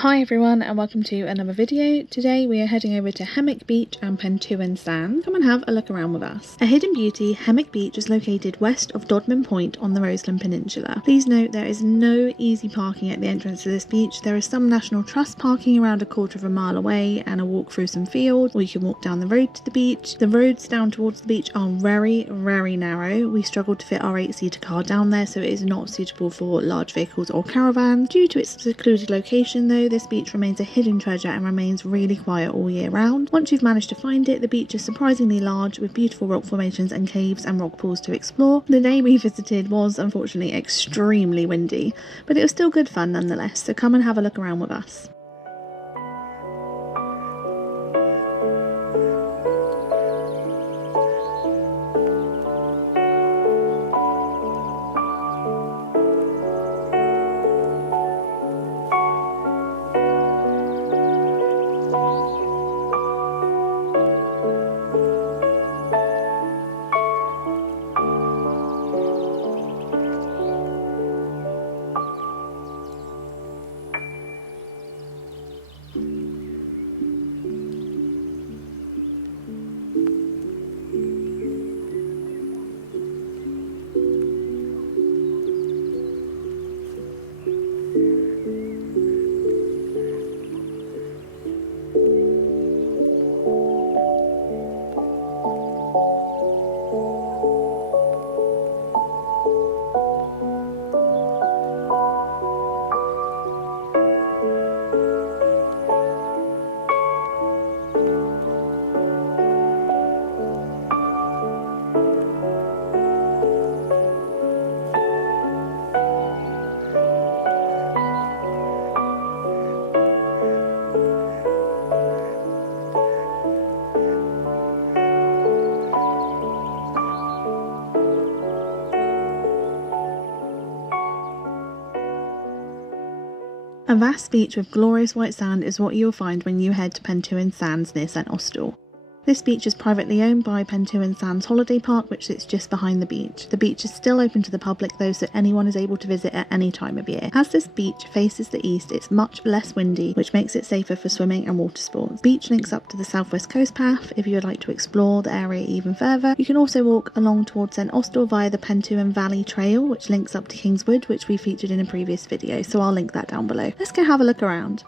Hi everyone and welcome to another video. Today we are heading over to Hemmick Beach and Pentewan Sands. Come and have a look around with us. A hidden beauty, Hemmick Beach is located west of Dodman Point on the Roseland Peninsula. Please note there is no easy parking at the entrance to this beach. There is some National Trust parking around a quarter of a mile away and a walk through some fields, or you can walk down the road to the beach. The roads down towards the beach are very narrow. We struggled to fit our 8-seater car down there, so it is not suitable for large vehicles or caravans. Due to its secluded location though, this beach remains a hidden treasure and remains really quiet all year round. Once you've managed to find it, the beach is surprisingly large with beautiful rock formations and caves and rock pools to explore. The day we visited was unfortunately extremely windy, but it was still good fun nonetheless, so come and have a look around with us. A vast beach with glorious white sand is what you'll find when you head to Pentewan Sands near St Austell. This beach is privately owned by Pentewan Sands Holiday Park, which sits just behind the beach. The beach is still open to the public though, so anyone is able to visit at any time of year. As this beach faces the east, it's much less windy, which makes it safer for swimming and water sports. The beach links up to the southwest coast path if you would like to explore the area even further. You can also walk along towards St Austell via the Pentewan Valley Trail, which links up to Kingswood, which we featured in a previous video, so I'll link that down below. Let's go have a look around.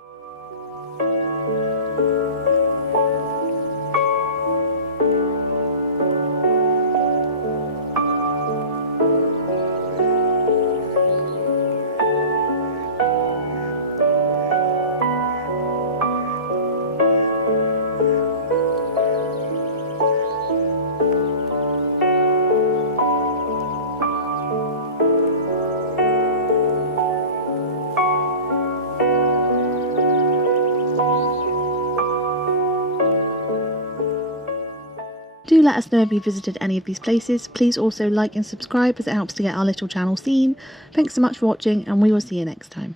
Do let us know if you visited any of these places. Please also like and subscribe as it helps to get our little channel seen. Thanks so much for watching and we will see you next time.